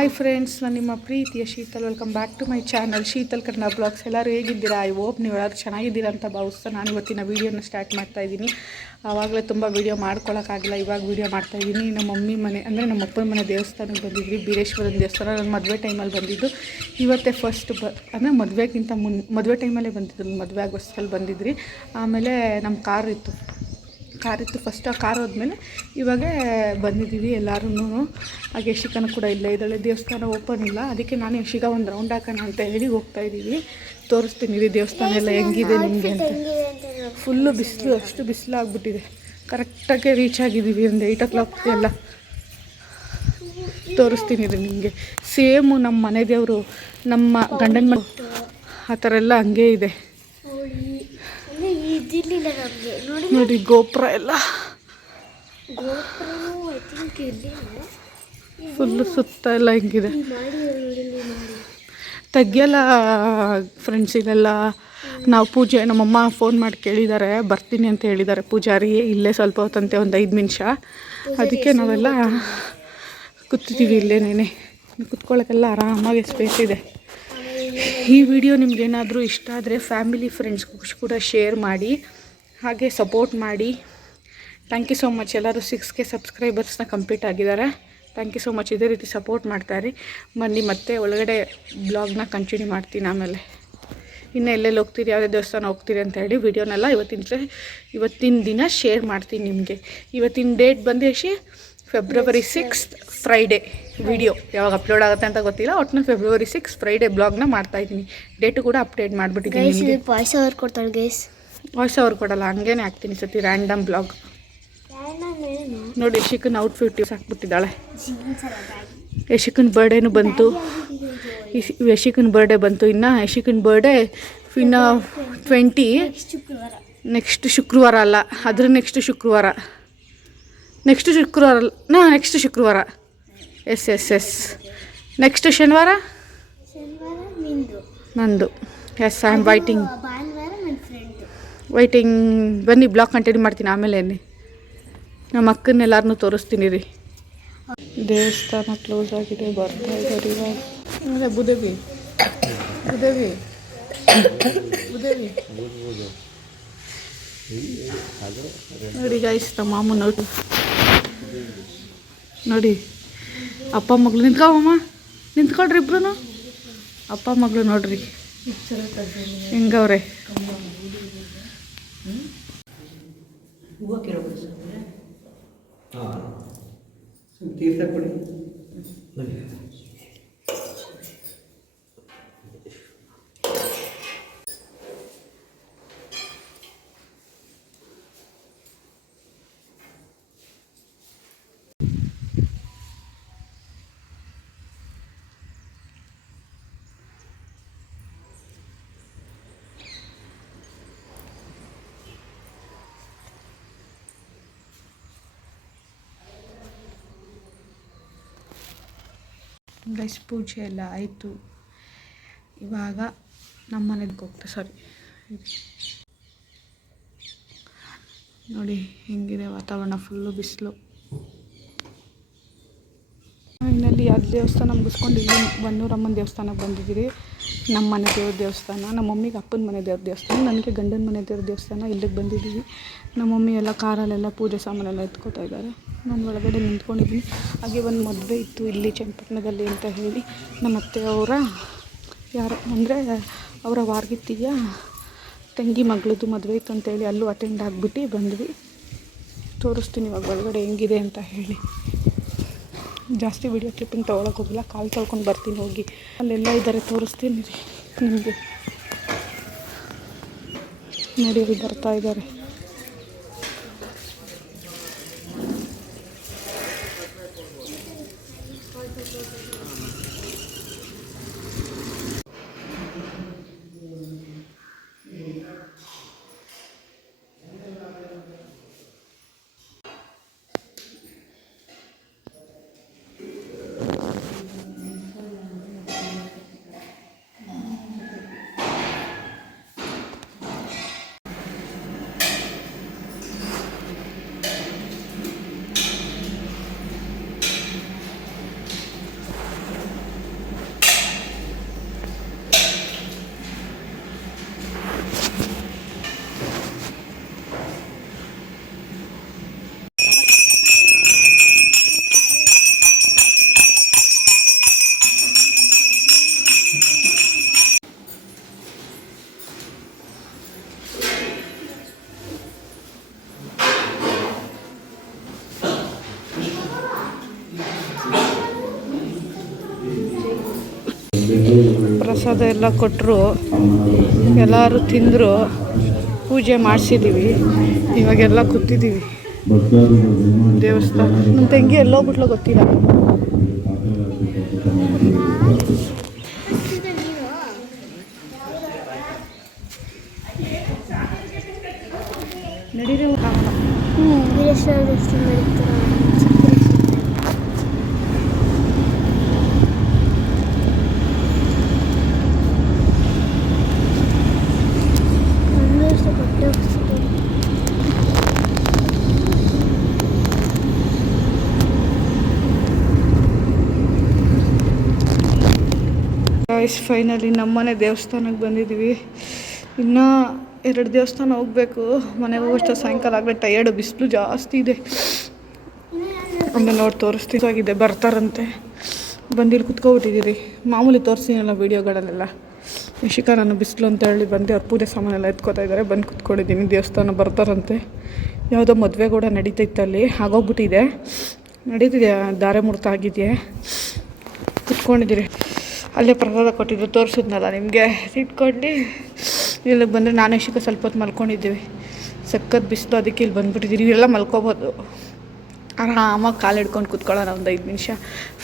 Hi friends, ನಾನು ನಿಮ್ಮ ಪ್ರೀತಿಯ Sheetal. Welcome back to my channel Sheetal Kannada blogs. ಎಲ್ಲರೂ ಹೇಗಿದ್ದೀರಾ? ಐ ಹೋಪ್ ನೀವು ಎಲ್ಲರೂ ಚೆನ್ನಾಗಿದ್ದೀರಾ ಅಂತ ಭಾವಿಸ್ತಾ ನಾನು ಇವತ್ತಿನ ವೀಡಿಯೋನ ಸ್ಟಾರ್ಟ್ ಮಾಡ್ತಾಯಿದ್ದೀನಿ. ಆವಾಗಲೇ ತುಂಬ ವೀಡಿಯೋ ಮಾಡ್ಕೊಳ್ಳೋಕ್ಕಾಗಿಲ್ಲ, ಇವಾಗ ವೀಡಿಯೋ ಮಾಡ್ತಾಯಿದ್ದೀನಿ. ನಮ್ಮ ಮಮ್ಮಿ ಮನೆ ಅಂದರೆ ನಮ್ಮ ಅಪ್ಪನ ಮನೆ ದೇವಸ್ಥಾನಕ್ಕೆ ಬಂದಿದ್ವಿ, ಬೀರೇಶ್ವರನ ದೇವಸ್ಥಾನ. ನಾನು ಮದುವೆ ಟೈಮಲ್ಲಿ ಬಂದಿದ್ದು. ಇವತ್ತೇ ಫಸ್ಟ್ ಅಂದರೆ ಮದುವೆಗಿಂತ ಮದುವೆ ಟೈಮಲ್ಲೇ ಬಂದಿದ್ದು, ಮದುವೆ ಆಗೋಷ್ಟರಲ್ಲಿ ಬಂದಿದ್ರಿ. ಆಮೇಲೆ ನಮ್ಮ ಕಾರಿತ್ತು ಫಸ್ಟ್. ಆ ಕಾರ್ ಹೋದ್ಮೇಲೆ ಇವಾಗ ಬಂದಿದ್ದೀವಿ ಎಲ್ಲರೂ. ಹಾಗೆ ಯಶಿಕನ ಕೂಡ ಇಲ್ಲೇ ಇದ್ದಾಳೆ. ದೇವಸ್ಥಾನ ಓಪನ್ ಇಲ್ಲ, ಅದಕ್ಕೆ ನಾನು ಯಶಿಕ ಒಂದು ರೌಂಡ್ ಹಾಕೋಣ ಅಂತ ಹೇಳಿ ಹೋಗ್ತಾಯಿದ್ದೀವಿ. ತೋರಿಸ್ತೀನಿ ರೀ ದೇವಸ್ಥಾನ ಎಲ್ಲ ಹೆಂಗಿದೆ ನಿಮಗೆ ಅಂತ. ಫುಲ್ಲು ಬಿಸಿಲು, ಅಷ್ಟು ಬಿಸಿಲು ಆಗ್ಬಿಟ್ಟಿದೆ. ಕರೆಕ್ಟಾಗಿ ರೀಚ್ ಆಗಿದ್ದೀವಿ, ಒಂದು 8 o'clock ಎಲ್ಲ. ತೋರಿಸ್ತೀನಿ ರೀ ನಿಮಗೆ. ಸೇಮು ನಮ್ಮ ಮನೆ ದೇವರು, ನಮ್ಮ ಗಂಡನ ಮನೆ ಆ ಥರ ಎಲ್ಲ ಹಂಗೇ ಇದೆ ನೋಡಿ. ಗೋಪುರ ಎಲ್ಲ ಫುಲ್ಲು ಸುತ್ತ ಎಲ್ಲ ಹಿಂಗಿದೆ. ತೆಗಿಯಲ್ಲ ಫ್ರೆಂಡ್ಸ್, ಇಲ್ಲೆಲ್ಲ ನಾವು ಪೂಜೆ, ನಮ್ಮಮ್ಮ ಫೋನ್ ಮಾಡಿ ಕೇಳಿದ್ದಾರೆ, ಬರ್ತೀನಿ ಅಂತ ಹೇಳಿದ್ದಾರೆ ಪೂಜಾರಿ. ಇಲ್ಲೇ ಸ್ವಲ್ಪ ಹೊತ್ತಂತೆ, ಒಂದು 5 ನಿಮಿಷ. ಅದಕ್ಕೆ ನಾವೆಲ್ಲ ಕೂತಿದ್ದೀವಿ ಇಲ್ಲೇನೇ. ಕುತ್ಕೊಳ್ಳೋಕ್ಕೆಲ್ಲ ಆರಾಮಾಗಿ ಸ್ಪೇಸ್ ಇದೆ. ಈ ವಿಡಿಯೋ ನಿಮ್ಗೇನಾದರೂ ಇಷ್ಟ ಆದರೆ ಫ್ಯಾಮಿಲಿ ಫ್ರೆಂಡ್ಸ್ಗೂ ಕೂಡ ಶೇರ್ ಮಾಡಿ, ಹಾಗೆ ಸಪೋರ್ಟ್ ಮಾಡಿ. Thank you so much. ಎಲ್ಲರೂ 6K ಸಬ್ಸ್ಕ್ರೈಬರ್ಸ್ನ ಕಂಪ್ಲೀಟ್ ಆಗಿದ್ದಾರೆ. Thank you so much. ಇದೇ ರೀತಿ ಸಪೋರ್ಟ್ ಮಾಡ್ತಾಯಿರಿ. ಬನ್ನಿ ಮತ್ತೆ ಒಳಗಡೆ ಬ್ಲಾಗ್ನ ಕಂಟಿನ್ಯೂ ಮಾಡ್ತೀನಿ. ಆಮೇಲೆ ಇನ್ನು ಎಲ್ಲೆಲ್ಲಿ ಹೋಗ್ತೀರಿ, ಯಾವುದೇ ದೇವಸ್ಥಾನ ಹೋಗ್ತೀರಿ ಅಂತ ಹೇಳಿ ವಿಡಿಯೋನೆಲ್ಲ ಇವತ್ತಿನ ದಿನ ಶೇರ್ ಮಾಡ್ತೀನಿ ನಿಮಗೆ. ಇವತ್ತಿನ ಡೇಟ್ ಬಂದು February 6th ಫ್ರೈಡೇ. ವಿಡಿಯೋ ಯಾವಾಗ ಅಪ್ಲೋಡ್ ಆಗುತ್ತೆ ಅಂತ ಗೊತ್ತಿಲ್ಲ, ಒಟ್ಟಿನಲ್ಲಿ February 6 ಫ್ರೈಡೇ ಬ್ಲಾಗ್ನ ಮಾಡ್ತಾಯಿದ್ದೀನಿ. ಡೇಟು ಕೂಡ ಅಪ್ಡೇಟ್ ಮಾಡಿಬಿಟ್ಟಿದ್ದೀನಿ ನಿಮಗೆ. ವಾಯ್ಸ್ ಓವರ್ ಕೊಡ್ತಾಳೆ ಗೈಸ್. ವಾಯ್ಸ್ ಓವರ್ ಕೊಡಲ್ಲ, ಹಂಗೇನೆ ಹಾಕ್ತೀನಿ ಸತಿ ರ್ಯಾಂಡಮ್ ಬ್ಲಾಗ್. ನೋಡಿ ಯಶಿಕನ್ ಔಟ್ಫಿಟ್ ಹಾಕ್ಬಿಟ್ಟಿದ್ದಾಳೆ. ಯಶಿಕನ್ ಬರ್ಡೇನು ಬಂತು. ಯಶಿಕನ್ ಬರ್ಡೇ ಬಂತು. ಇನ್ನು ಯಶಿಕನ್ ಬರ್ಡೇ ಇನ್ನು 20 ನೆಕ್ಸ್ಟ್ ಶುಕ್ರವಾರ ಅಲ್ಲ, ಅದ್ರ ನೆಕ್ಸ್ಟ್ ಶುಕ್ರವಾರ ನೆಕ್ಸ್ಟ್ ಶುಕ್ರವಾರ ಎಸ್ ನೆಕ್ಸ್ಟ್ ಶನಿವಾರ ನಂದು. Yes, I am waiting. ಬನ್ನಿ ಬ್ಲಾಗ್ ಕಂಟಿನ್ಯೂ ಮಾಡ್ತೀನಿ ಆಮೇಲೆ. ನಮ್ಮ ಅಕ್ಕನ್ನೆಲ್ಲರನ್ನೂ ತೋರಿಸ್ತೀನಿ ರೀ. ದೇವಸ್ಥಾನ ಕ್ಲೋಸ್ ಆಗಿದೆ, ಬರ್ತಾ ಇದ್ದಾರೆ ಇವಾಗ. ಆಮೇಲೆ ಬುದೇವಿ ನೋಡಿ ಗೈಸ್, ನಮ್ಮ ಮಾಮು ನೋಡಿ. ಅಪ್ಪ ಮಗಳು ನಿಂತ್ಕೊಮ್ಮ, ನಿಂತ್ಕೊಳ್ರಿ ಇಬ್ರು. ಅಪ್ಪ ಮಗಳು ನೋಡ್ರಿ ಹೆಂಗವ್ರೆ. ಗೈಸ್, ಪೂಜೆ ಎಲ್ಲ ಆಯಿತು. ಇವಾಗ ನಮ್ಮ ಮನೆಗೆ ಸರಿ ನೋಡಿ ಹೆಂಗಿದೆ ವಾತಾವರಣ. ಫುಲ್ಲು ಬಿಸಿಲು. ಇನ್ನಲ್ಲಿ ಅದು ದೇವಸ್ಥಾನ ಮುಗಿಸ್ಕೊಂಡು ಇಲ್ಲಿ ಬನ್ನೂರಮ್ಮನ ದೇವಸ್ಥಾನಕ್ಕೆ ಬಂದಿದ್ದೀರಿ. ನಮ್ಮ ಮನೆ ದೇವ್ರ ದೇವಸ್ಥಾನ, ನಮ್ಮ ಮಮ್ಮಿಗೆ ಅಪ್ಪನ ಮನೆ ದೇವ್ರ ದೇವಸ್ಥಾನ, ನನಗೆ ಗಂಡನ ಮನೆ ದೇವ್ರ ದೇವಸ್ಥಾನ. ಇಲ್ಲಿಗೆ ಬಂದಿದ್ದೀವಿ. ನಮ್ಮ ಮಮ್ಮಿ ಎಲ್ಲ ಕಾರಲ್ಲೆಲ್ಲ ಪೂಜೆ ಸಾಮಾನೆಲ್ಲ ಎತ್ಕೋತಾ ಇದ್ದಾರೆ. ನಾನು ಒಳಗಡೆ ನಿಂತ್ಕೊಂಡಿದ್ದೀನಿ. ಹಾಗೆ ಒಂದು ಮದುವೆ ಇತ್ತು ಇಲ್ಲಿ ಚನ್ನಪಟ್ಟಣದಲ್ಲಿ ಅಂತ ಹೇಳಿ. ನಮ್ಮ ಅತ್ತೆಯವರ ಯಾರು ಅಂದರೆ ಅವರ ವಾರ್ಗಿತ್ತಿಯ ತಂಗಿ ಮಗಳದ್ದು ಮದುವೆ ಇತ್ತು ಅಂತೇಳಿ ಅಲ್ಲೂ ಅಟೆಂಡ್ ಆಗಿಬಿಟ್ಟು ಬಂದ್ವಿ. ತೋರಿಸ್ತೀನಿ ಇವಾಗ ಒಳಗಡೆ ಹೆಂಗಿದೆ ಅಂತ ಹೇಳಿ. ಜಾಸ್ತಿ ವಿಡಿಯೋ ಕ್ಲಿಪ್ಪಿಂಗ್ ತೊಗೊಳಕ್ಕೆ ಹೋಗಿಲ್ಲ, ಕಾಲು ತೊಳ್ಕೊಂಡು ಬರ್ತೀನಿ ಹೋಗಿ. ಅಲ್ಲೆಲ್ಲ ಇದ್ದಾರೆ, ತೋರಿಸ್ತೀನಿ ರೀ ನಿಮಗೆ. ನೋಡಿ ಬರ್ತಾ ಇದ್ದಾರೆ. ಪ್ರಸಾದ ಎಲ್ಲ ಕೊಟ್ಟರು, ಎಲ್ಲರೂ ತಿಂದರು, ಪೂಜೆ ಮಾಡಿಸಿದ್ದೀವಿ. ಇವಾಗೆಲ್ಲ ಕೂತಿದ್ದೀವಿ ದೇವಸ್ಥಾನ. ನಮ್ಮ ತಂಗಿ ಎಲ್ಲೋಗ್ಬಿಟ್ಲೋ ಗೊತ್ತಿಲ್ಲ. ನಡೀರಿ ಫೈನಲಿ ನಮ್ಮನೆ ದೇವಸ್ಥಾನಕ್ಕೆ ಬಂದಿದ್ದೀವಿ. ಇನ್ನೂ 2 ದೇವಸ್ಥಾನ ಹೋಗಬೇಕು. ಮನೆಗೆ ಹೋಗೋಷ್ಟು ಸಾಯಂಕಾಲ ಆಗಲೇ ಟಯರ್ಡು, ಬಿಸಿಲು ಜಾಸ್ತಿ ಇದೆ. ಆಮೇಲೆ ತೋರಿಸ್ತೀವಿ ಆಗಿದೆ, ಬರ್ತಾರಂತೆ. ಬಂದಿಲ್ಲಿ ಕುತ್ಕೊಬಿಟ್ಟಿದ್ದೀರಿ. ಮಾಮೂಲಿ ತೋರಿಸ್ತೀನಲ್ಲ ವೀಡಿಯೋಗಳಲ್ಲೆಲ್ಲ. ನಿಶಿಕಾ ನಾನು ಬಿಸಿಲು ಅಂತ ಹೇಳಿ ಬಂದು ಅವ್ರ ಪೂಜೆ ಸಾಮಾನೆಲ್ಲ ಎತ್ಕೋತಾ ಇದ್ದಾರೆ. ಬಂದು ಕುತ್ಕೊಂಡಿದ್ದೀನಿ. ದೇವಸ್ಥಾನ ಬರ್ತಾರಂತೆ. ಯಾವುದೋ ಮದುವೆ ಕೂಡ ನಡೀತೈತಲ್ಲಿ, ಆಗೋಗ್ಬಿಟ್ಟಿದೆ. ನಡೀತಿದೆ, ಧಾರೆ ಮುಹೂರ್ತ ಆಗಿದೆಯೇ. ಕುತ್ಕೊಂಡಿದ್ದೀರಿ. ಅಲ್ಲೇ ಪ್ರಸಾದ ಕೊಟ್ಟಿದ್ರು, ತೋರಿಸಿದ್ನಲ್ಲ ನಿಮಗೆ. ಇಟ್ಕೊಂಡು ಇಲ್ಲಿಗೆ ಬಂದರೆ ನಾನು ಇಷ್ಟಕ್ಕೆ ಸ್ವಲ್ಪ ಹೊತ್ತು ಮಲ್ಕೊಂಡಿದ್ದೀವಿ. ಸಖತ್ ಬಿಸಿಲು, ಅದಕ್ಕೆ ಇಲ್ಲಿ ಬಂದುಬಿಟ್ಟಿದ್ದೀವಿ. ಇವೆಲ್ಲ ಮಲ್ಕೋಬೋದು, ಆರಾಮಾಗಿ ಕಾಲು ಹಿಡ್ಕೊಂಡು ಕುತ್ಕೊಳ್ಳೋಣ ಒಂದು 5 ನಿಮಿಷ.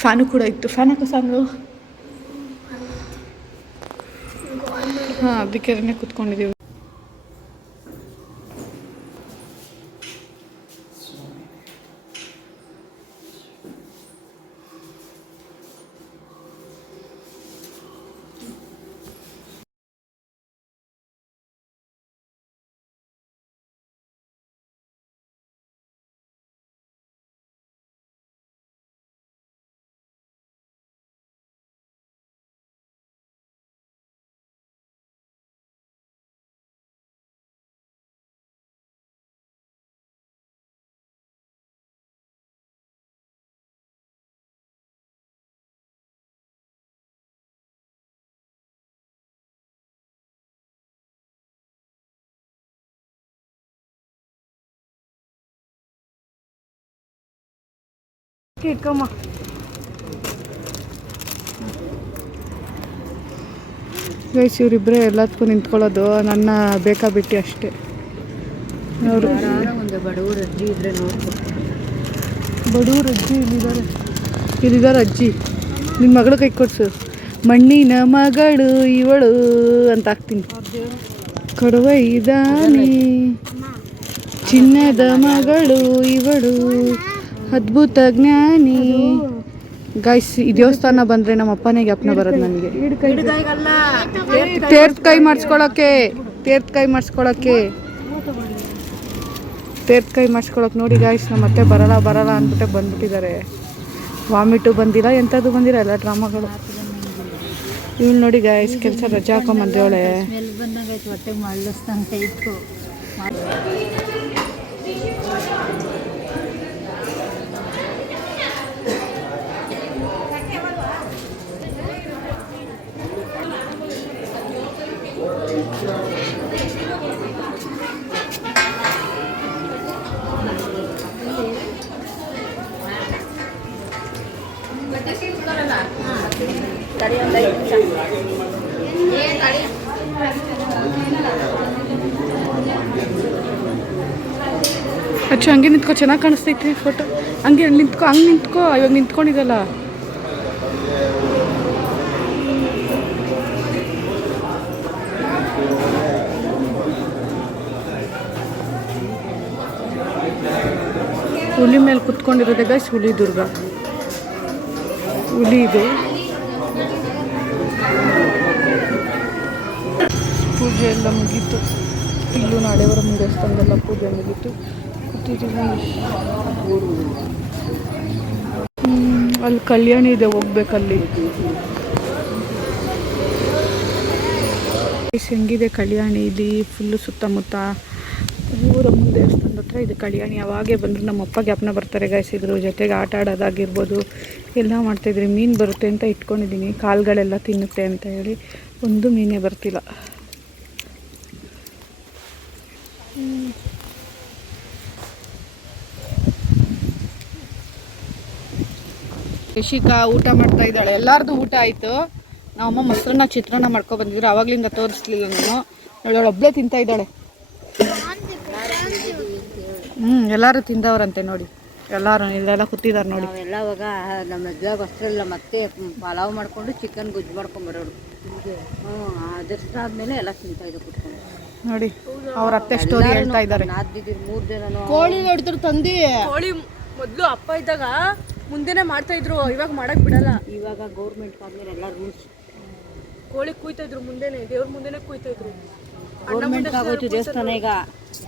ಫ್ಯಾನು ಕೂಡ ಇತ್ತು. ಫ್ಯಾನ್ ಹಾಕೋ ಸಾಂಗು. ಹಾಂ, ಅದಕ್ಕೆ ಕುತ್ಕೊಂಡಿದ್ದೀವಿ. ಇಟ್ಕೊಮ್ಮ. ಗೈಸ್, ಇವರಿಬ್ಬರೇ ಎಲ್ಲದಕ್ಕೂ ನಿಂತ್ಕೊಳ್ಳೋದು, ನನ್ನ ಬೇಕಾಬಿಟ್ಟು ಅಷ್ಟೇ. ಅವರು ಒಂದು ಬಡವ್ರ ಅಜ್ಜಿ ಇದ್ರೆ ನೋಡ್ಕೊಡ್ತಾರೆ. ಬಡವ್ರ ಅಜ್ಜಿ ಇಲ್ಲಿದ್ದಾರೆ ಅಜ್ಜಿ. ನಿಮ್ಮ ಮಗಳು ಕೈ ಕೊಡ್ಸು. ಮಣ್ಣಿನ ಮಗಳು ಇವಳು ಅಂತ ಹಾಕ್ತೀನಿ. ಕೊಡುವ ಇದಾನಿ ಚಿನ್ನದ ಮಗಳು ಇವಳು, ಅದ್ಭುತ ಜ್ಞಾನಿ. ಗೈಸ್, ಈ ದೇವಸ್ಥಾನ ಬಂದರೆ ನಮ್ಮ ಅಪ್ಪನೇ ಜ್ಞಾಪನ ಬರೋದು ನನಗೆ. ತೇರ್ದ ಕೈ ಮಾಡಿಸ್ಕೊಳಕ್ಕೆ ನೋಡಿ ಗೈಸ್. ನಮ್ಮ ಅತ್ತೆ ಬರಲ್ಲ ಅಂದ್ಬಿಟ್ಟೆ ಬಂದ್ಬಿಟ್ಟಿದ್ದಾರೆ. ವಾಮಿಟು ಬಂದಿಲ್ಲ, ಎಂಥದ್ದು ಬಂದಿಲ್ಲ, ಎಲ್ಲ ಡ್ರಾಮಾಗಳು. ಇವಳು ನೋಡಿ ಗೈಸ್, ಕೆಲಸ ರಜೆ ಹಾಕೊಂಬಂದೇವಳೆ. ಅಚ್ಚು ಹಂಗೆ ನಿಂತ್ಕೋ, ಚೆನ್ನಾಗಿ ಕಾಣಿಸ್ತೈತಿ ಫೋಟೋ. ಹಂಗೆ ನಿಂತ್ಕೋ. ಇವಾಗ ನಿಂತ್ಕೊಂಡಿದ್ದಲ್ಲ. ಹುಲಿ ಮೇಲೆ ಕುತ್ಕೊಂಡಿರೋದೆ ಗೈಸ್, ಹುಲಿ ದುರ್ಗ. ಹುಲಿ ಇದು. ಪೂಜೆ ಎಲ್ಲ ಮುಗೀತು. ಇಲ್ಲೂ ನಾಳೆವರ ದೇವಸ್ಥಾನದೆಲ್ಲ ಪೂಜೆ ಮುಗೀತು. ಕೂತಿದ್ದೀವಿ. ಅಲ್ಲಿ ಕಲ್ಯಾಣಿ ಇದೆ, ಹೋಗ್ಬೇಕಲ್ಲಿ. ಹೆಂಗಿದೆ ಕಲ್ಯಾಣಿ ಇಲ್ಲಿ ಫುಲ್ಲು ಸುತ್ತಮುತ್ತ. ಊರಮ್ಮನ ದೇವಸ್ಥಾನದ ಹತ್ರ ಇದು ಕಲ್ಯಾಣಿ. ಅವಾಗೆ ಬಂದರು ನಮ್ಮಪ್ಪ ಜ್ಞಾಪನ ಬರ್ತಾರೆ ಗೈಸ್. ಇದ್ರ ಜೊತೆಗೆ ಆಟ ಆಡೋದಾಗಿರ್ಬೋದು, ಎಲ್ಲ ಮಾಡ್ತಾಯಿದ್ರಿ. ಮೀನು ಬರುತ್ತೆ ಅಂತ ಇಟ್ಕೊಂಡಿದ್ದೀನಿ, ಕಾಳುಗಳೆಲ್ಲ ತಿನ್ನುತ್ತೆ ಅಂತ ಹೇಳಿ. ಒಂದು ಮೀನೇ ಬರ್ತಿಲ್ಲ. ಯಶಿಕಾ ಊಟ ಮಾಡ್ತಾ ಇದ್ದಾಳೆ. ಎಲ್ಲಾರ್ದು ಊಟ ಆಯಿತು. ನಮ್ಮಮ್ಮ ಮೊಸರನ್ನ ಚಿತ್ರಾನ್ನ ಮಾಡ್ಕೊ ಬಂದಿದ್ರು, ಆವಾಗಲಿಂದ ತೋರಿಸ್ಲಿಲ್ಲ ನಾನು. ಅವಳು ಒಬ್ಬಳೇ ತಿಂತಾ ಇದ್ದಾಳೆ. ಎಲ್ಲರೂ ತಿಂದವ್ರಂತೆ ನೋಡಿ, ಎಲ್ಲರೂ ಇಲ್ಲೆಲ್ಲ ಕೂತಿದ್ದಾರೆ ನೋಡಿ. ನಾವೆಲ್ಲ ಅವಾಗ ನಮ್ಮ ಮದುವೆಗೆ ಅಷ್ಟೆಲ್ಲ ಮತ್ತೆ ಪಲಾವ್ ಮಾಡಿಕೊಂಡು ಚಿಕನ್ ಗೊಜ್ಜು ಮಾಡ್ಕೊಂಬರೋರು. ಅದಷ್ಟಾದ್ಮೇಲೆ ಎಲ್ಲ ತಿಂತಾಯಿದ್ರು ಕುತ್ಕೊಂಡು ನೋಡಿ. ಅವ್ರ ಅತ್ತೆ ಸ್ಟೋರಿ ಹೇಳ್ತಾ ಇದ್ದಾರೆ. 3 ದಿನ ಕೋಳಿ ನೋಡಿದ್ರು ತಂದು. ಕೋಳಿ ಮೊದಲು ಅಪ್ಪ ಇದ್ದಾಗ ಮುಂದೆನೇ ಮಾಡ್ತಾ ಇದ್ರು, ಇವಾಗ ಮಾಡಕ್ ಬಿಡಲ್ಲ. ಇವಾಗ ಗೌರ್ಮೆಂಟ್ ಆದ್ಮೇಲೆ ಎಲ್ಲ ರೂಲ್ಸ್. ಕೋಳಿ ಕುಯ್ತಾ ಇದ್ರು ಮುಂದೆನೆ, ದೇವ್ರ ಮುಂದೆನೆ ಕುಯ್ತಾ ಇದ್ರು. ಗೌರ್ಮೆಂಟ್ ಆಗೋಯ್ತು ದೇವಸ್ಥಾನ. ಈಗ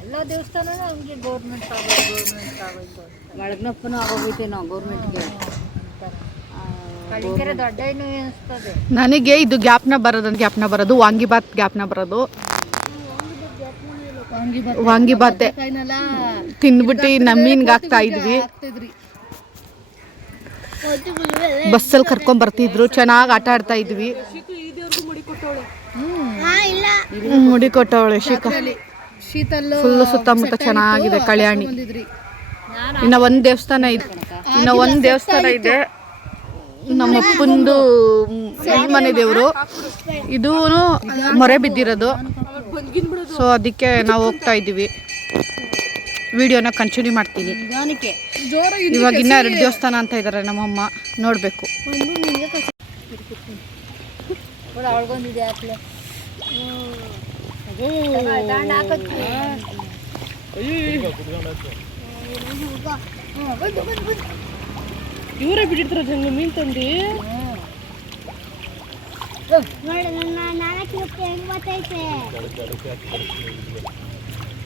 ಎಲ್ಲ ದೇವಸ್ಥಾನ ಹಂಗೆ ಗೌರ್ಮೆಂಟ್ ಆಗೋಯ್ತು. ಮಳಗ್ನಪ್ಪನೂ ಆಗೋಗೈತೆ ನಾವು ಗೌರ್ಮೆಂಟ್ಗೆ. ದೊಡ್ಡ ಅನಿಸ್ತದೆ ನನಗೆ. ಇದು ಜ್ಞಾಪನ ಬರೋದು ವಾಂಗಿಬಾತ್ ಜ್ಞಾಪನ ಬರೋದು. ವಾಂಗಿಬಾತ್ ತಿಂದ್ಬಿಟ್ಟು ನಮ್ಮೀನ್ಗೆ ಹಾಕ್ತಾ ಇದ್ವಿ. ಬಸ್ಸಲ್ಲಿ ಕರ್ಕೊಂಡ್ ಬರ್ತಿದ್ರು, ಚೆನ್ನಾಗಿ ಆಟ ಆಡ್ತಾ ಇದ್ವಿ. ಮುಡಿ ಕೊಟ್ಟವಳೆ ಶೀತಲ್. ಫುಲ್ಲು ಸುತ್ತಮುತ್ತ ಚೆನ್ನಾಗಿದೆ ಕಲ್ಯಾಣಿ. ಇನ್ನ ಒಂದ್ ದೇವಸ್ಥಾನ ಇದೆ, ನಮ್ಮ ಅಪ್ಪಂದು ಮನೆ ದೇವರು. ಇದೂ ಮೊರೆ ಬಿದ್ದಿರೋದು. ಸೊ ಅದಕ್ಕೆ ನಾವು ಹೋಗ್ತಾ ಇದ್ದೀವಿ. ವಿಡಿಯೋನ ಕಂಟಿನ್ಯೂ ಮಾಡ್ತೀನಿ. ಇವಾಗ ಇನ್ನ 2 ದೇವಸ್ಥಾನ ಅಂತ ಇದ್ದಾರೆ ನಮ್ಮಮ್ಮ, ನೋಡಬೇಕು. ಇವರೇ ಬಿಟ್ಟಿರ್ತಾರ ಮೀನ್ ತಂದು.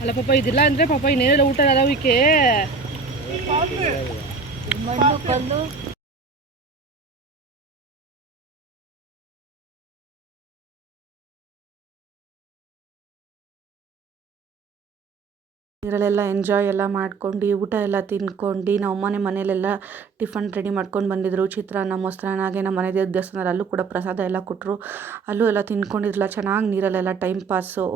ಅಲ್ಲ ಪಾಪ, ಇದಿಲ್ಲ ಅಂದ್ರೆ ಪಾಪ ಇನ್ನೇನೆಲ್ಲ ಊಟ ಅದಾವಿಕೆ. ಇದರಲ್ಲೆಲ್ಲ ಎಂಜಾಯ್ ಎಲ್ಲ ಮಾಡ್ಕೊಂಡು ಊಟ ಎಲ್ಲ ತಿನ್ಕೊಂಡು ನಮ್ಮ ಮನೇಲೆಲ್ಲ ಟಿಫನ್ ರೆಡಿ ಮಾಡ್ಕೊಂಡು ಬಂದಿದ್ರು. ಚಿತ್ರಾನ್ನ, ಮೊಸರನ್ನ, ಹಾಗೆ ನಮ್ಮ ಮನೆ ದೇವಸ್ಥಾನದಲ್ಲಿ ಅಲ್ಲೂ ಕೂಡ ಪ್ರಸಾದ ಎಲ್ಲ ಕೊಟ್ಟರು. ಅಲ್ಲೂ ಎಲ್ಲ ತಿನ್ಕೊಂಡಿದ್ರಲ್ಲ, ಚೆನ್ನಾಗಿ ನೀರಲ್ಲೆಲ್ಲ ಟೈಮ್ ಪಾಸು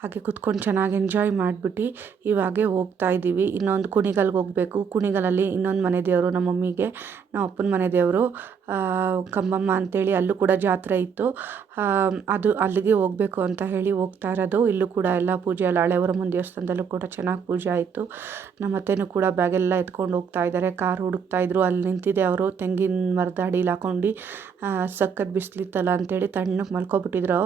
ಹಾಗೆ ಕುತ್ಕೊಂಡು ಚೆನ್ನಾಗಿ ಎಂಜಾಯ್ ಮಾಡಿಬಿಟ್ಟು ಇವಾಗೆ ಹೋಗ್ತಾ ಇದ್ದೀವಿ. ಇನ್ನೊಂದು ಕುಣಿಗಲ್ಗೆ ಹೋಗಬೇಕು. ಕುಣಿಗಲಲ್ಲಿ ಇನ್ನೊಂದು ಮನೆ ದೇವರು ನಮ್ಮ ಮಮ್ಮಿಗೆ, ನಮ್ಮ ಅಪ್ಪನ ಮನೆ ದೇವರು ಕಂಬಮ್ಮ ಅಂತೇಳಿ, ಅಲ್ಲೂ ಕೂಡ ಜಾತ್ರೆ ಇತ್ತು. ಅದು ಅಲ್ಲಿಗೆ ಹೋಗಬೇಕು ಅಂತ ಹೇಳಿ ಹೋಗ್ತಾ ಇರೋದು. ಇಲ್ಲೂ ಕೂಡ ಎಲ್ಲ ಪೂಜೆ ಎಲ್ಲ ಹಳೆವರಮ್ಮನ ದೇವಸ್ಥಾನದಲ್ಲೂ ಕೂಡ ಚೆನ್ನಾಗಿ ಪೂಜೆ ಆಯಿತು. ನಮ್ಮ ಅತ್ತೆನೂ ಕೂಡ ಬ್ಯಾಗೆಲ್ಲ ಎತ್ಕೊಂಡು ಹೋಗ್ತಾ ಇದ್ದಾರೆ. ಕಾರ್ ಹುಡುಕ್ತಾ ಇದ್ರು. ಅಲ್ಲಿ ನಿಂತಿದೆ ಅವರು, ತೆಂಗಿನ ಮರದ ಅಡಿಲಿ ಹಾಕೊಂಡು. ಸಖತ್ ಬಿಸಿಲಿತ್ತಲ್ಲ ಅಂತೇಳಿ ತಣ್ಣಗೆ ಮಲ್ಕೊಬಿಟ್ಟಿದ್ರು.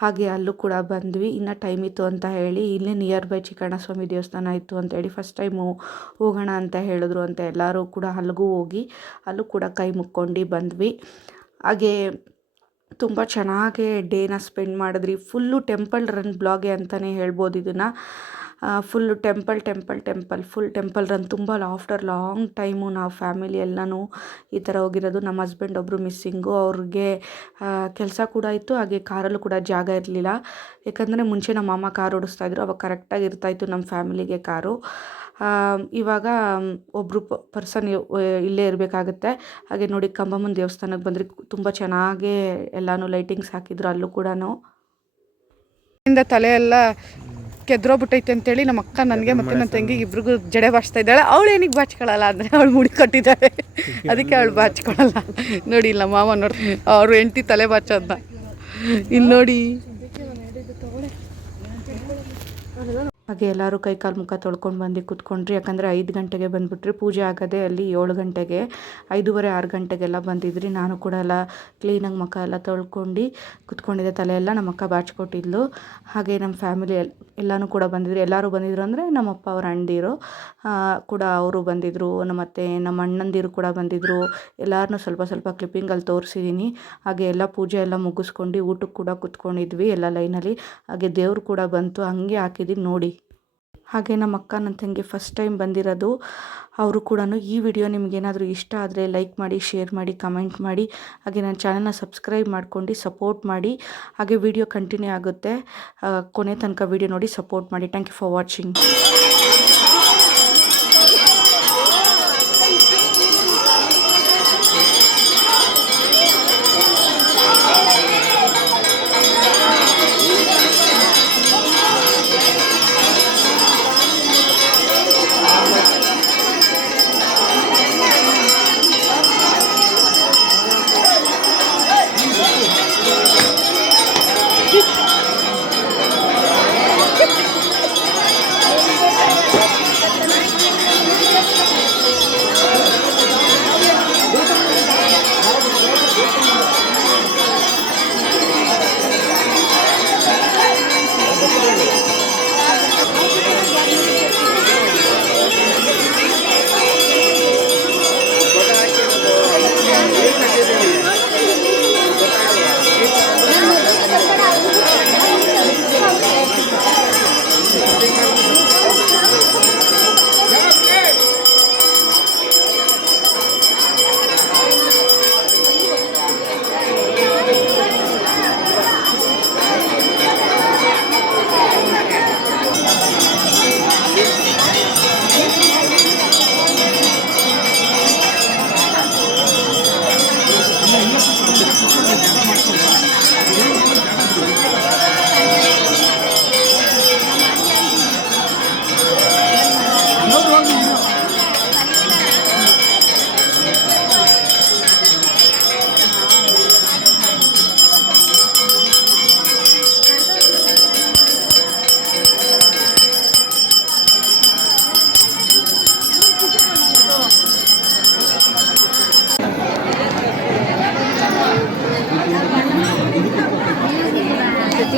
ಹಾಗೆ ಅಲ್ಲೂ ಕೂಡ ಬಂದ್ವಿ. ಇನ್ನು ಟೈಮ್ ಇತ್ತು ಅಂತ ಹೇಳಿ ಇಲ್ಲೇ ನಿಯರ್ ಬೈ ಚಿಕ್ಕಣ್ಣ ಸ್ವಾಮಿ ದೇವಸ್ಥಾನ ಇತ್ತು ಅಂತೇಳಿ ಫಸ್ಟ್ ಟೈಮು ಹೋಗೋಣ ಅಂತ ಹೇಳಿದ್ರು ಅಂತ ಎಲ್ಲರೂ ಕೂಡ ಅಲ್ಲಿಗೂ ಹೋಗಿ ಅಲ್ಲೂ ಕೂಡ ಕೈ ಮುಕ್ಕೊಂಡು ಬಂದ್ವಿ. ಹಾಗೆ ತುಂಬ ಚೆನ್ನಾಗೇ ಡೇನ ಸ್ಪೆಂಡ್ ಮಾಡಿದ್ರಿ. ಫುಲ್ಲು ಟೆಂಪಲ್ ರನ್ ಬ್ಲಾಗೆ ಅಂತಲೇ ಹೇಳ್ಬೋದು ಇದನ್ನು. Full temple full temple run. ತುಂಬ ಆಫ್ಟರ್ ಲಾಂಗ್ ಟೈಮು ನಾವು ಫ್ಯಾಮಿಲಿ ಎಲ್ಲನೂ ಈ ಥರ ಹೋಗಿರೋದು. ನಮ್ಮ ಹಸ್ಬೆಂಡ್ ಒಬ್ಬರು ಮಿಸ್ಸಿಂಗು. ಅವ್ರಿಗೆ ಕೆಲಸ ಕೂಡ ಇತ್ತು, ಹಾಗೆ ಕಾರಲ್ಲೂ ಕೂಡ ಜಾಗ ಇರಲಿಲ್ಲ. ಯಾಕಂದರೆ ಮುಂಚೆ ನಮ್ಮ ಮಾಮ ಕಾರ್ ಓಡಿಸ್ತಾಯಿದ್ರು, ಅವಾಗ ಕರೆಕ್ಟಾಗಿ ಇರ್ತಾಯಿತ್ತು ನಮ್ಮ ಫ್ಯಾಮಿಲಿಗೆ ಕಾರು. ಇವಾಗ ಒಬ್ಬರು ಪರ್ಸನ್ ಇಲ್ಲೇ ಇರಬೇಕಾಗತ್ತೆ. ಹಾಗೆ ನೋಡಿ, ಕಂಬಮ್ಮನ ದೇವಸ್ಥಾನಕ್ಕೆ ಬಂದರೆ ತುಂಬ ಚೆನ್ನಾಗೇ ಎಲ್ಲನೂ ಲೈಟಿಂಗ್ಸ್ ಹಾಕಿದ್ರು. ಅಲ್ಲೂ ಕೂಡ ತಲೆ ಎಲ್ಲ ಕೆದ್ರೋಗ್ಬಿಟ್ಟೈತೆ ಅಂತೇಳಿ ನಮ್ಮ ಅಕ್ಕ ನನಗೆ ಮತ್ತು ನನ್ನ ತಂಗಿಗೆ ಇಬ್ರಿಗೂ ಜಡೆ ಬಾಚ್ತಾ ಇದ್ದಾಳೆ. ಅವಳು ಏನಿಗೆ ಬಾಚ್ಕೊಳ್ಳಲ್ಲ ಅಂದರೆ ಅವಳು ಮುಡಿ ಕಟ್ಟಿದ್ದಾಳೆ, ಅದಕ್ಕೆ ಅವಳು ಬಾಚ್ಕೊಳ್ಳಲ್ಲ. ನೋಡಿ ಇಲ್ಲ ಮಾವ ನೋಡಿ ಅವರು ಹೆಂಡತಿ ತಲೆ ಬಾಚೋದನ್ನ ಇಲ್ಲಿ ನೋಡಿ. ಹಾಗೆ ಎಲ್ಲರೂ ಕೈಕಾಲು ಮುಖ ತೊಳ್ಕೊಂಡು ಬಂದು ಕೂತ್ಕೊಂಡ್ರಿ. ಯಾಕಂದರೆ 5 ಗಂಟೆಗೆ ಬಂದುಬಿಟ್ರಿ. ಪೂಜೆ ಆಗೋದೇ ಅಲ್ಲಿ 7 ಗಂಟೆಗೆ, 5:30 6 ಗಂಟೆಗೆಲ್ಲ ಬಂದಿದ್ರಿ. ನಾನು ಕೂಡ ಎಲ್ಲ ಕ್ಲೀನಾಗಿ ಮುಖ ಎಲ್ಲ ತೊಳ್ಕೊಂಡು ಕೂತ್ಕೊಂಡಿದ್ದೆ. ತಲೆ ಎಲ್ಲ ನಮ್ಮ ಅಕ್ಕ ಬಾಚ್ಕೊಟ್ಟಿದ್ಲು. ಹಾಗೆ ನಮ್ಮ ಫ್ಯಾಮಿಲಿ ಎಲ್ಲನೂ ಕೂಡ ಬಂದಿದ್ರು. ಎಲ್ಲರೂ ಬಂದಿದ್ರು ಅಂದರೆ ನಮ್ಮಪ್ಪ ಅವ್ರ ಅಣ್ಣಂದಿರು ಕೂಡ ಅವರು ಬಂದಿದ್ದರು. ನಮ್ಮ ಅಣ್ಣಂದಿರು ಕೂಡ ಬಂದಿದ್ದರು. ಎಲ್ಲರನ್ನೂ ಸ್ವಲ್ಪ ಕ್ಲಿಪ್ಪಿಂಗಲ್ಲಿ ತೋರಿಸಿದ್ದೀನಿ. ಹಾಗೆ ಎಲ್ಲ ಪೂಜೆ ಎಲ್ಲ ಮುಗಿಸ್ಕೊಂಡು ಊಟಕ್ಕೆ ಕೂಡ ಕೂತ್ಕೊಂಡಿದ್ವಿ ಎಲ್ಲ ಲೈನಲ್ಲಿ. ಹಾಗೆ ದೇವ್ರು ಕೂಡ ಬಂತು, ಹಂಗೆ ಹಾಕಿದ್ದೀನಿ ನೋಡಿ. ಹಾಗೆ ನಮ್ಮ ಅಕ್ಕ ನನ್ನ ತಂಗಿ ಫಸ್ಟ್ ಟೈಮ್ ಬಂದಿರೋದು. ಅವರು ಕೂಡ ಈ ವಿಡಿಯೋ ನಿಮಗೇನಾದರೂ ಇಷ್ಟ ಆದರೆ ಲೈಕ್ ಮಾಡಿ, ಶೇರ್ ಮಾಡಿ, ಕಮೆಂಟ್ ಮಾಡಿ. ಹಾಗೆ ನನ್ನ ಚಾನಲ್ನ ಸಬ್ಸ್ಕ್ರೈಬ್ ಮಾಡ್ಕೊಂಡು ಸಪೋರ್ಟ್ ಮಾಡಿ. ಹಾಗೆ ವಿಡಿಯೋ ಕಂಟಿನ್ಯೂ ಆಗುತ್ತೆ, ಕೊನೆ ತನಕ ವಿಡಿಯೋ ನೋಡಿ ಸಪೋರ್ಟ್ ಮಾಡಿ. Thank you for watching.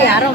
ಯಾರೋ